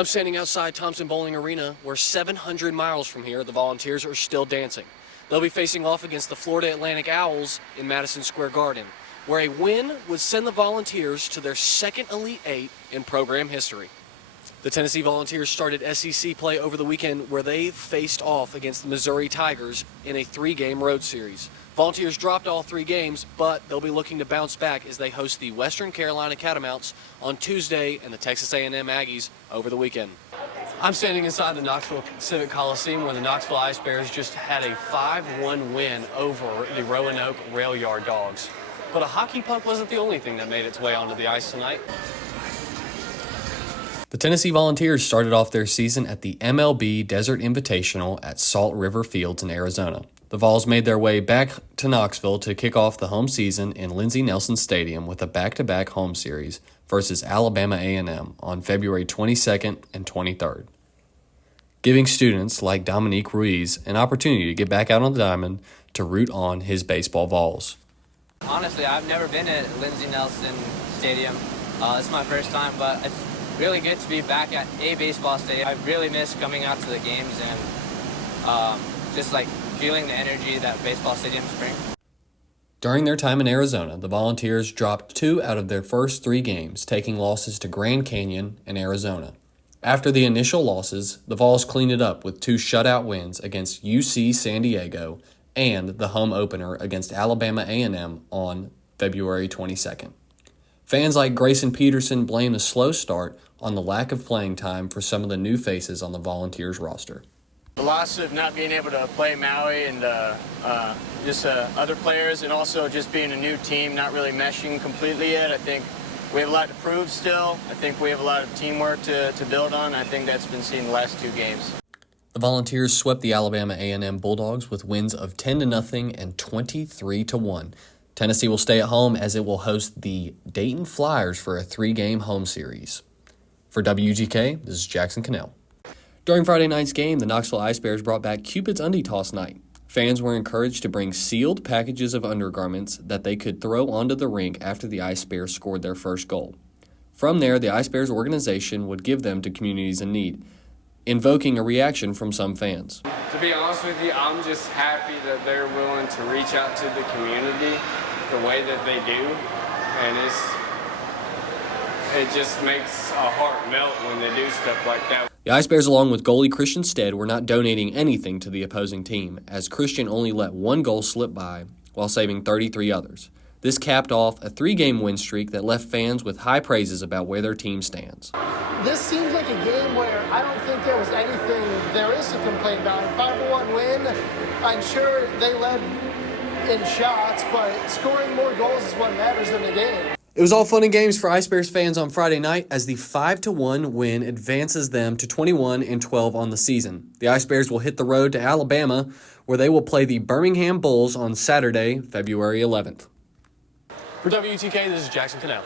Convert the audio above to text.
I'm standing outside Thompson Bowling Arena, where 700 miles from here, the Volunteers are still dancing. They'll be facing off against the Florida Atlantic Owls in Madison Square Garden, where a win would send the Volunteers to their second Elite Eight in program history. The Tennessee Volunteers started SEC play over the weekend, where they faced off against the Missouri Tigers in a 3-game road series. Volunteers dropped all 3 games, but they'll be looking to bounce back as they host the Western Carolina Catamounts on Tuesday and the Texas A&M Aggies over the weekend. I'm standing inside the Knoxville Civic Coliseum, where the Knoxville Ice Bears just had a 5-1 win over the Roanoke Rail Yard Dogs. But a hockey puck wasn't the only thing that made its way onto the ice tonight. The Tennessee Volunteers started off their season at the MLB Desert Invitational at Salt River Fields in Arizona. The Vols made their way back to Knoxville to kick off the home season in Lindsey Nelson Stadium with a back-to-back home series versus Alabama A&M on February 22nd and 23rd, giving students like Dominique Ruiz an opportunity to get back out on the diamond to root on his baseball Vols. Honestly, I've never been at Lindsey Nelson Stadium. It's my first time, but it's really good to be back at a baseball stadium. I really miss coming out to the games and just like feeling the energy that baseball stadiums bring. During their time in Arizona, the Volunteers dropped 2 out of their first 3 games, taking losses to Grand Canyon and Arizona. After the initial losses, the Vols cleaned it up with 2 shutout wins against UC San Diego and the home opener against Alabama A&M on February 22nd. Fans like Grayson Peterson blame the slow start on the lack of playing time for some of the new faces on the Volunteers roster. The loss of not being able to play Maui and just other players, and also just being a new team, not really meshing completely yet. I think we have a lot to prove still. I think we have a lot of teamwork to build on. I think that's been seen the last 2 games. The Volunteers swept the Alabama A&M Bulldogs with wins of 10-0 and 23-1. Tennessee will stay at home as it will host the Dayton Flyers for a 3-game home series. For WGK, this is Jackson Cannell. During Friday night's game, the Knoxville Ice Bears brought back Cupid's Undie Toss night. Fans were encouraged to bring sealed packages of undergarments that they could throw onto the rink after the Ice Bears scored their first goal. From there, the Ice Bears organization would give them to communities in need, invoking a reaction from some fans. To be honest with you, I'm just happy that they're willing to reach out to the community the way that they do, and it just makes a heart melt when they do stuff like that. The Ice Bears, along with goalie Christian Stead, were not donating anything to the opposing team, as Christian only let 1 goal slip by while saving 33 others. This capped off a 3-game win streak that left fans with high praises about where their team stands. This seems like a game where I don't think there was anything there is to complain about. 5-1 win, I'm sure they led in shots, but scoring more goals is what matters in the game. It was all fun and games for Ice Bears fans on Friday night as the 5-1 win advances them to 21-12 on the season. The Ice Bears will hit the road to Alabama, where they will play the Birmingham Bulls on Saturday, February 11th. For WTK, this is Jackson Cannell.